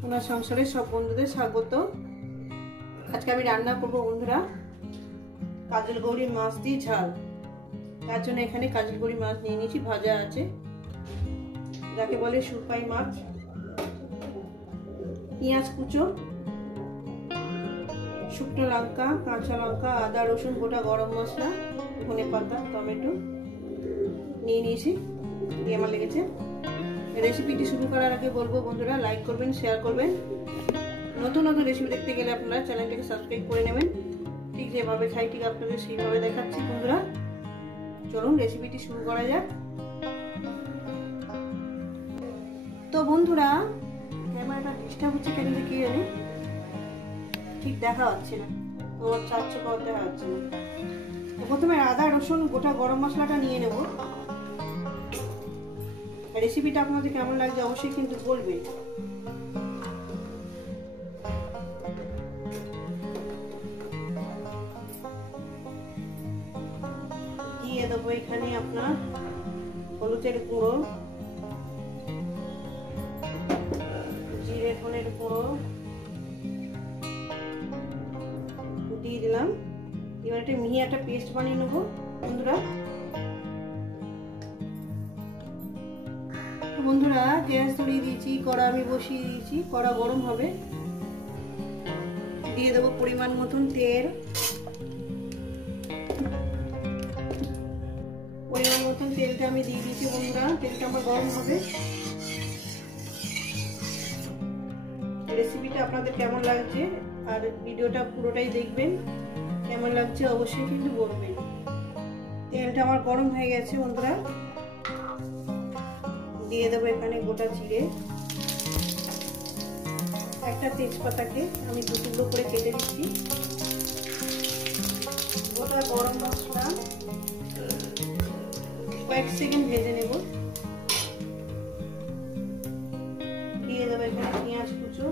সোনার সংসারে সব বন্ধুদের স্বাগত। আজকে আমি রান্না করব বন্ধুরা কাজলগৌরি মাছ দিয়ে ঝাল। তার জন্য এখানে কাজলগৌরি মাছ নিয়ে নিয়েছি, ভাজা আছে, যাকে বলে সুরপাই মাছ। পেঁয়াজ কুচো, শুকনো লঙ্কা, কাঁচা লঙ্কা, আদা রসুন, গোটা গরম মশলা, ধনে পাতা, টমেটো নিয়ে নিয়েছি, দিয়ে আমার লেগেছে। রেসিপিটি শুরু করার আগে বলবো বন্ধুরা লাইক করবেন, শেয়ার করবেন। নতুন নতুন রেসিপি দেখতে গেলে আপনারা চ্যানেলটাকে সাবস্ক্রাইব করে নেবেন। ঠিক যেভাবে খাই ঠিক আপনাদের সেইভাবে দেখাচ্ছি বন্ধুরা। চলুন রেসিপিটি শুরু করা যাক। তো বন্ধুরা ক্যামেরাটা ডিস্টার্ব হচ্ছে কেন যে কি জানি, ঠিক দেখা যাচ্ছে না, তোমার চারশো পাওয়া দেখা যাচ্ছে না। প্রথমে আদা রসুন গোটা গরম মশলাটা নিয়ে নেব। রেসিপিটা আপনাদের কেমন লাগছে অবশ্যই কিন্তু বলবেন। দিয়ে দেবো এখানে আপনার হলুদের গুঁড়ো, জিরে ধনের গুঁড়ো দিয়ে দিলাম। এবার একটা মিহি একটা পেস্ট বানিয়ে নেবো বন্ধুরা। বন্ধুরা গ্যাস ধরিয়ে দিয়েছি, কড়া আমি বসিয়ে দিয়েছি, কড়া গরম হবে। দিয়ে দেবো পরিমাণ মতন তেল, পরিমাণ মতন তেলটা আমি দিয়ে দিয়েছি বন্ধুরা। তেলটা আমার গরম হবে। রেসিপিটা আপনাদের কেমন লাগছে আর ভিডিওটা পুরোটাই দেখবেন, কেমন লাগছে অবশ্যই কিন্তু বলবেন। তেলটা আমার গরম হয়ে গেছে বন্ধুরা। দিয়ে দেবো এখানে গোটা জিরে, একটা তেজপাতাকে আমি দু টুকরো করে কেটে দিচ্ছি, গোটা গরম মশলা কয়েক সেকেন্ড ভেজে নেব। দিয়ে দেবো এখানে পেঁয়াজ কুচো,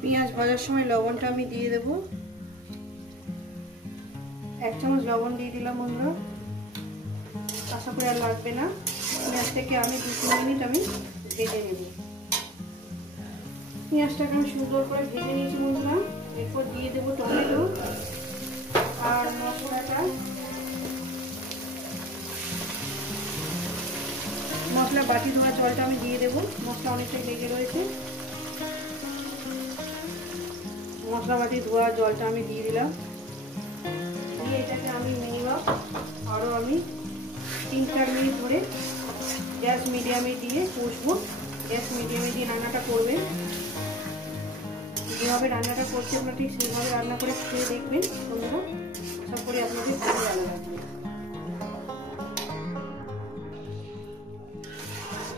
পেঁয়াজ ভাজার সময় লবণটা আমি দিয়ে দেব। 1 চামচ লবণ দিয়ে দিলাম বন্ধুরা। আশা করি আর লাগবে না। পেঁয়াজটাকে আমি 2-3 মিনিট আমি ভেজে নেব। পেঁয়াজটাকে আমি সুন্দর করে ভেজে নিয়েছি বন্ধুরা। এরপর দিয়ে দেবো টমেটো আর মশলাটা। মশলা বাটি ধোয়া জলটা আমি দিয়ে দেবো, মশলা অনেকটাই লেগে রয়েছে। মশলা বাটি ধোয়া জলটা আমি দিয়ে দিলাম। দিয়ে এটাকে আমি মিনিমাম আরও আমি 3-4 মিনিট ধরে গ্যাস মিডিয়ামে দিয়ে কষবো। গ্যাস মিডিয়ামে দিয়ে রান্নাটা করবেন। যেভাবে রান্নাটা করছে আপনারা ঠিক সেইভাবে রান্না করে খেয়ে দেখবেন বন্ধুরা। আশা করি আপনাদের খুব ভালো লাগবে।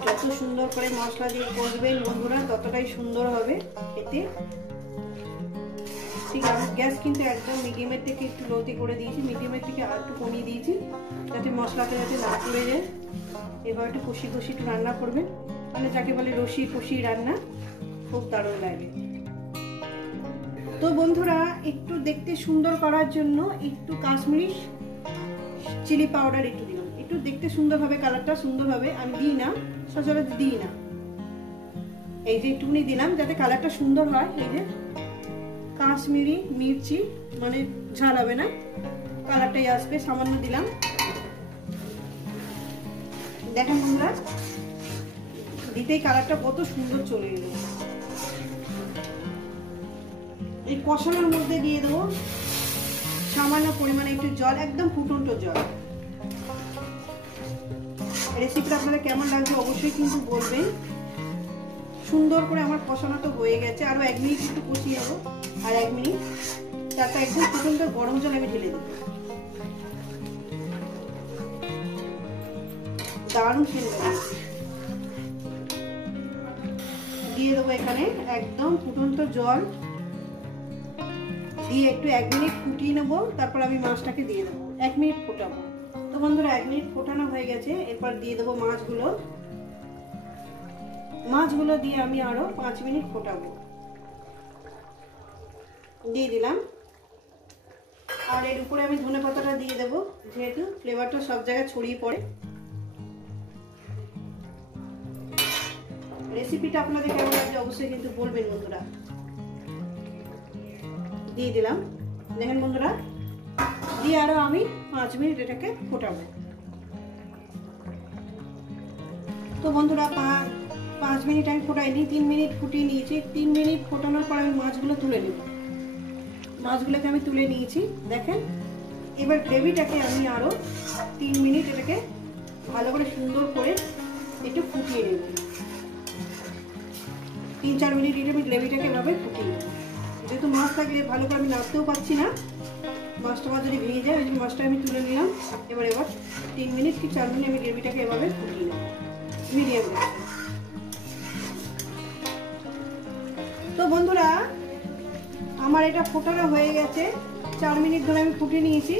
যত সুন্দর করে মশলা দিয়ে কষবেন বন্ধুরা ততটাই সুন্দর হবে খেতে। ঠিক আছে, গ্যাস কিন্তু একদম মিডিয়ামের থেকে একটু লোতে করে দিয়েছি, মিডিয়ামের থেকে আর একটু কমিয়ে দিয়েছি যাতে মশলাটা যাতে না পুড়ে যায়। এবার একটু কষি কষি একটু রান্না করবেন, মানে যাকে বলে রসি কষি রান্না, খুব দারুণ লাগে। তো বন্ধুরা একটু দেখতে সুন্দর করার জন্য একটু কাশ্মীরি চিলি পাউডার একটু দিলাম, একটু দেখতে সুন্দর হবে, কালারটা সুন্দর হবে। আমি দিই না, সচরাচর দিই না, এই যে একটুখানি দিলাম যাতে কালারটা সুন্দর হয়। এই যে কাশ্মীরি মির্চি, মানে ঝাল হবে না, কালারটাই আসবে, সামান্য দিলাম। দেখেন বন্ধুরা দিতেই কালারটা কত সুন্দর চলে এলো। এই কষানোর মধ্যে দিয়ে দেবো সামান্য পরিমাণে একটু জল, একদম ফুটন্ত জল। রেসিপিটা আপনাদের কেমন লাগছে অবশ্যই কিন্তু বলবেন। সুন্দর করে আমার কষানো তো হয়ে গেছে, আরো 1 মিনিট একটু কষিয়ে যাবো। আর 1 মিনিট তারপর একদম ফুটন্ত গরম জল আমি ঢেলে দেবো। দারুণ সেন্ট দিয়ে দেবো এখানে একদম ফুটন্ত জল। দিয়ে একটু 1 মিনিট ফুটিয়ে নেবো, তারপর আমি মাছটাকে দিয়ে দেবো। 1 মিনিট ফোটাবো। তো বন্ধুরা 1 মিনিট ফোটানো হয়ে গেছে, এরপর দিয়ে দেবো মাছগুলো দিয়ে আমি আরো 5 মিনিট ফোটাবো। দিয়ে দিলাম। আর এর উপরে আমি ধনেপাতাটা দিয়ে দেবো, যেহেতু ফ্লেভারটা সব জায়গায় ছড়িয়ে পড়ে। রেসিপিটা আপনাদের কেমন লাগছে অবশ্যই কিন্তু বলবেন বন্ধুরা। দিয়ে দিলাম, দেখেন বন্ধুরা, দিয়ে আরো আমি 5 মিনিট এটাকে ফোটাবো। তো বন্ধুরা 5 মিনিট আমি ফোটাইনি, 3 মিনিট ফুটিয়ে নিয়েছি। 3 মিনিট ফোটানোর পর আমি মাছগুলো তুলে নেব। মাছগুলোকে আমি তুলে নিয়েছি, দেখেন। এবার গ্রেভিটাকে আমি আরো 3 মিনিট এটাকে ভালো করে সুন্দর করে একটু ফুটিয়ে নেব। 3-4 মিনিট এটা আমি গ্রেভিটাকে এভাবে ফুটিয়ে নেব। যেহেতু মাছ থাকলে ভালো করে আমি নাড়তেও পারছি না, মাছটা যদি ভেঙে যায়, ওই জন্য মাছটা আমি তুলে নিলাম। এবার 3 মিনিট কি 4 মিনিট আমি গ্রেভিটাকে এভাবে ফুটিয়ে নেব মিডিয়াম গ্যাসে। তো বন্ধুরা আমার এটা ফোটানো হয়ে গেছে, 4 মিনিট ধরে আমি ফুটিয়ে নিয়েছি।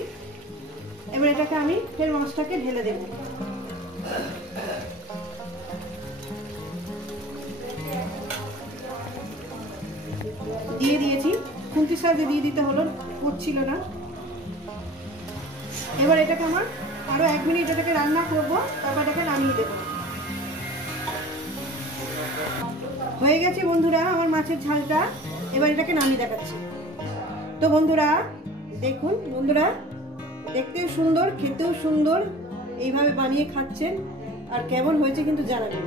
এবার এটাকে আমি ফের মাছটাকে ঢেলে দেব। দিয়ে দিয়েছি, খুন্তি সাহায্যে দিয়ে দিতে হলো, হচ্ছিল না। এবার এটাকে আমার আরো 1 মিনিট এটাকে রান্না করব, তারপর এটাকে নামিয়ে দেব। হয়ে গেছে বন্ধুরা আমার মাছের ঝালটা। এবার এটাকে নামিয়ে দেখাচ্ছি। তো বন্ধুরা দেখুন, বন্ধুরা দেখতেও সুন্দর, খেতেও সুন্দর। এইভাবে বানিয়ে খাচ্ছেন, আর কেমন হয়েছে কিন্তু জানাবেন।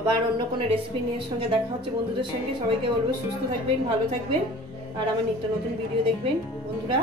আবার অন্য কোনো রেসিপি নিয়ে সঙ্গে দেখা হচ্ছে বন্ধুদের সঙ্গে। সবাইকে বলবো সুস্থ থাকবেন, ভালো থাকবেন, আর আমার নিত্য নতুন ভিডিও দেখবেন বন্ধুরা।